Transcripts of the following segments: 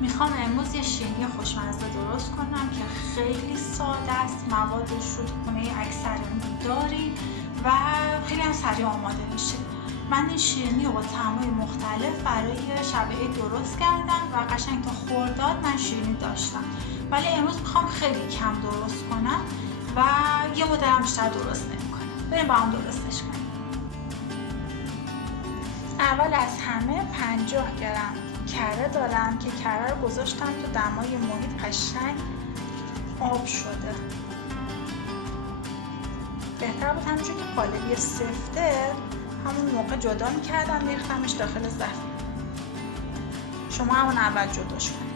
میخوام امروز یه شیرینی خوشمزه درست کنم که خیلی ساده است، موادش رو تو خونه اکثرمون داریم و خیلی هم سریع آماده میشه. من این شیرینی رو با طعم‌های مختلف برای شب عید درست کردم و قشنگ تا خرداد من شیرینی داشتم، ولی امروز میخوام خیلی کم درست کنم و یه مدت هم بیشتر درست نمی‌کنم. بریم با هم درستش کنیم. اول از همه 50 گرم کره دارم که کره رو گذاشتم تو دمای محیط قشنگ آب شده. بهتر بود همونجور که قالبی سفته همون موقع جدا میکردم میریختمش داخل ظرف. شما همون اول جداش کنید.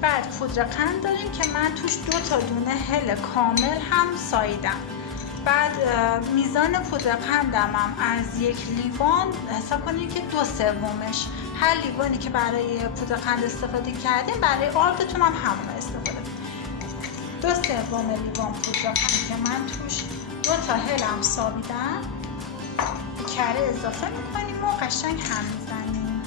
بعد پودر قند داریم که من توش 2 دونه هل کامل هم ساییدم. بعد میزان پودر قندم هم از 1 لیوان حساب کنید که 2/3. هر لیوانی که برای پودر قند استفاده کردیم برای آردتون هم همون استفاده کنید. 2/3 لیوان پودر قند که من توش 2 هل هم ساییدم. کره اضافه میکنیم و قشنگ هم میزنیم.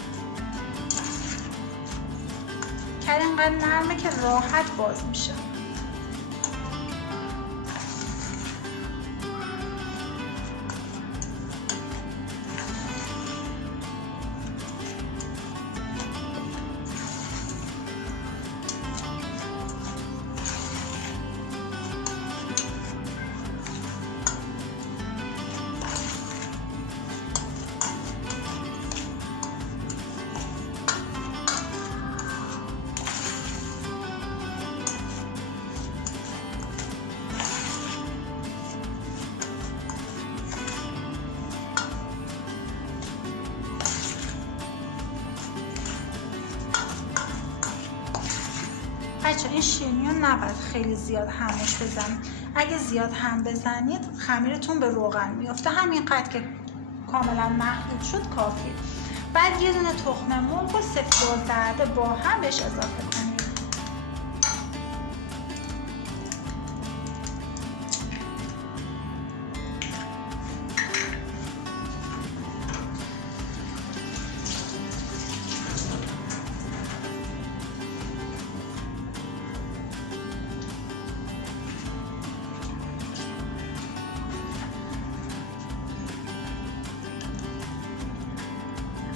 کره اینقدر نرمه که راحت باز میشه. بچه این شیرینی رو نباید خیلی زیاد همش بزنید. اگه زیاد هم بزنید خمیرتون به روغن میفته. همینقدر که کاملا مخلوط شد کافیه. بعد یه دونه تخم مرغ و سفید و زرده با هم بهش اضافه کنید.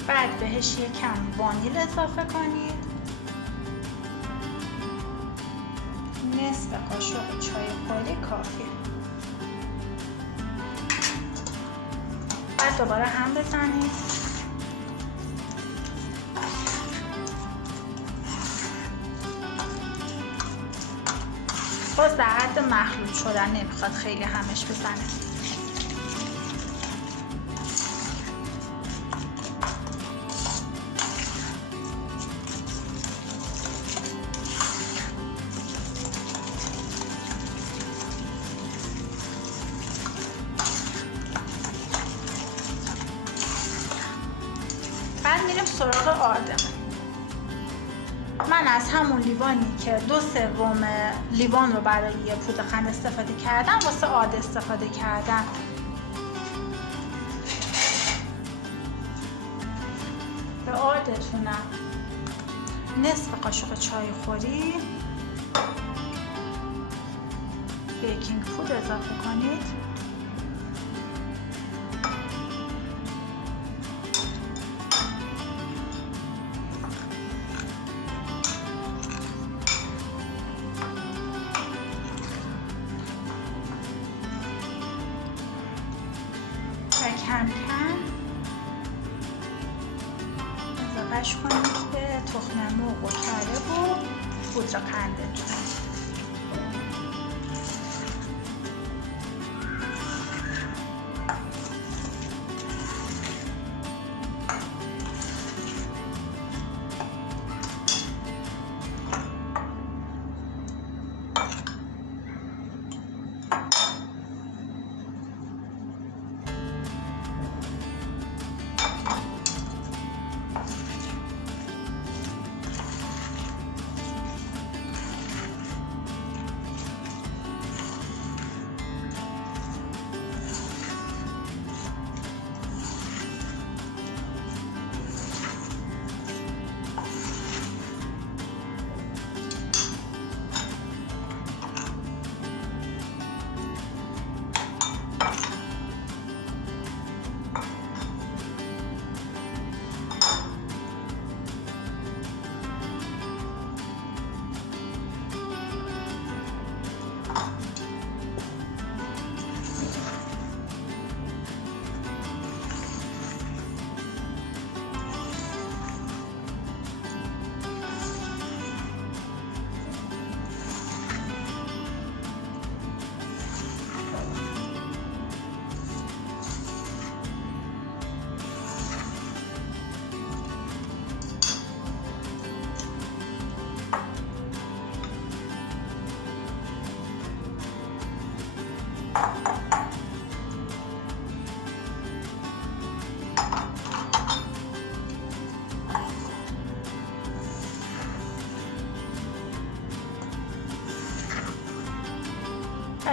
بعد بهش یکم وانیل اضافه کنید. نصف قاشق چای خوری کافیه. بعد دوباره هم بزنید. باز در حد مخلوط شدن، نمیخواد خیلی همش بزنه. بعد میریم سراغ آردمون. من از همون لیوانی که 2/3 لیوان رو برای پودر قند استفاده کردم واسه آرد استفاده کردم. به آردتونم نصف قاشق چای خوری بیکینگ پودر اضافه کنید. کم کم اضافهش کنید به تخم مرغ و کره و پودر قندتون.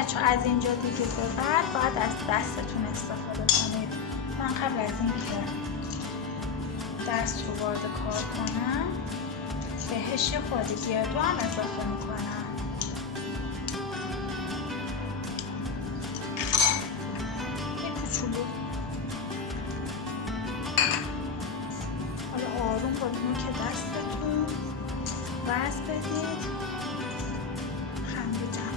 بچه از اینجا دیگه به بعد باید از دستتون استفاده کنید. من قبل از این که دست رو وارد کار کنم بهش یه خورده گردو هم اضافه میکنم. یه کوچولو. حالا آروم با نوک دستتون وزن بدید. خمیر جمع.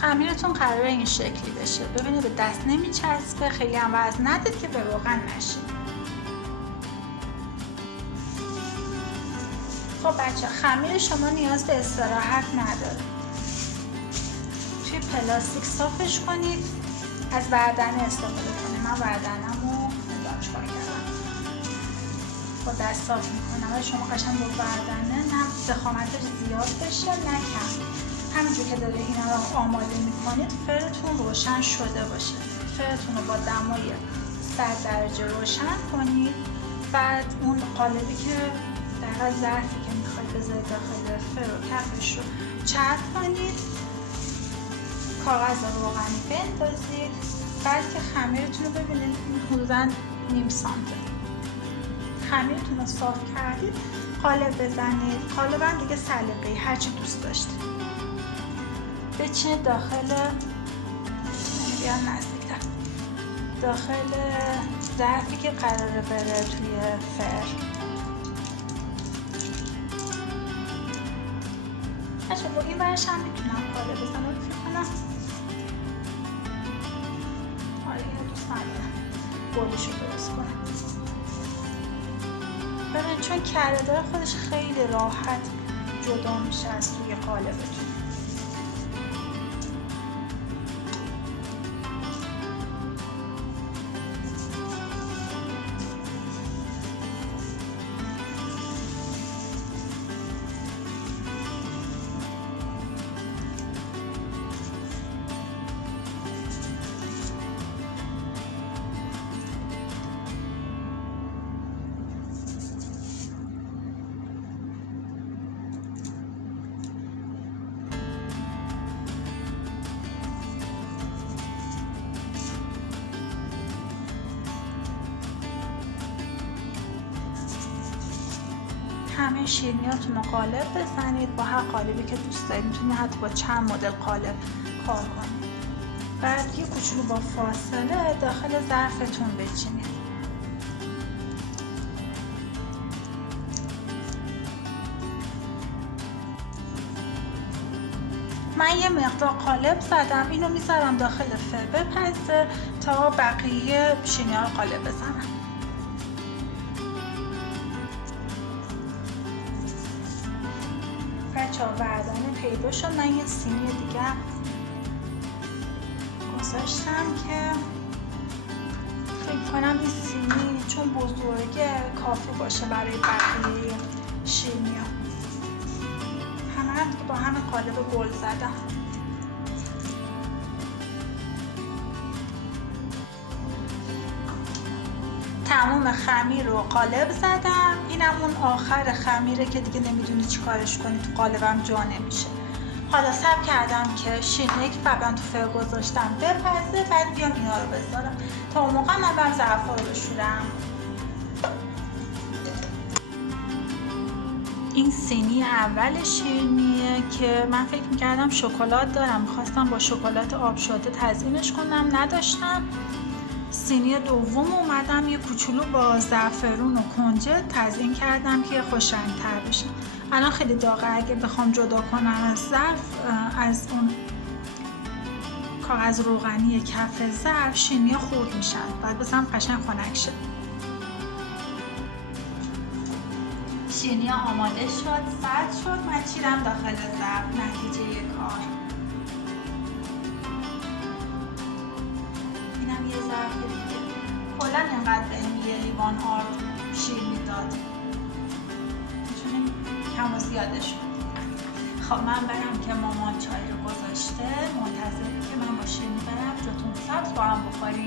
خمیرتون قراره این شکلی بشه. ببینید به دست نمیچسبه، خیلی هم وزن ندید که به روغن نشید. خب بچه خمیر شما نیاز به استراحت نداره. توی پلاستیک صافش کنید، از بردنه استفاده کنید. من بردنمو نمیدونم چیکار کردم، با دست صاف میکنم ولی شما قشنگ با بردنه نه ضخامتش زیاد بشه نه کم. همینجور که داره اینا رو آماده میکنید فرتون روشن شده باشه. فرتون رو با دمای 100 درجه روشن کنید. بعد اون قالبی که در ظرفی که میخواید بذارید داخل فر و کفش رو چرب کنید، کاغذ روغنی بندازید. بعد که خمیرتون رو ببینید حدوداً نیم سانته خمیرتون رو صاف کردید، قالب بزنید. قالبم دیگه سلیقه‌ای هرچی دوست داشتید بچینید داخل، بیان نزدیکتر، داخل ظرفی که قراره بره توی فر. بچه با این برش هم میتونم قالب بزنم فکر کنم. آره اینو دوست ندارم بولشو درست کنم. ببین چون کره داره خودش خیلی راحت جدا میشه از توی قالبتون. همه شیرینیاتون رو قالب بزنید با هر قالبی که دوست دارید. میتونید حتی با چند مدل قالب کار کنید. بعد یه کوچولو با فاصله داخل ظرفتون بچینید. من یه مقدار قالب زدم، اینو میذارم داخل فر بپزه تا بقیه شیرینی‌ها رو قالب بزنم. بردانه پیدا شد. من یه سینی دیگه گذاشتم که فکر کنم این سینی چون بزرگه کافی باشه برای بقیه شیرینی‌ها. همه هم که با همین قالب گل زدم. تمام خمیر رو قالب زدم. اینم اون آخر خمیره که دیگه نمیدونی چی کارش کنی، تو قالبم جا نمیشه. حالا صبر کردم که شیرینی که قبلا تو فر گذاشتم بپزه، بعد بیام اینا رو بذارم. تا اون موقع من برم ظرفا رو بشورم. این سینی اول شیرینیه که من فکر میکردم شکلات دارم، میخواستم با شکلات آب شده تزیینش کنم، نداشتم. سینی دوم اومدم یه کوچولو با زعفرون و کنجد تزیین کردم که خوشرنگ‌تر بشه. الان خیلی داغه، اگه بخوام جدا کنم از ظرف، از اون کاغذ روغنی کف ظرف، شیرینی خورد میشن. بعد بزنم قشنگ خنک شه. شیرینی آماده شد، سرد شد، من چیدم داخل ظرف. نتیجه کار اینم یه ظرف دیگه. کلا اینقدر بهم یه لیوان آرد شیرینی داد، چون کم و زیاده شد. خب من برم که مامان چای رو گذاشته، منتظره که من با شیرینی برم جاتون سبز با هم بخوریم.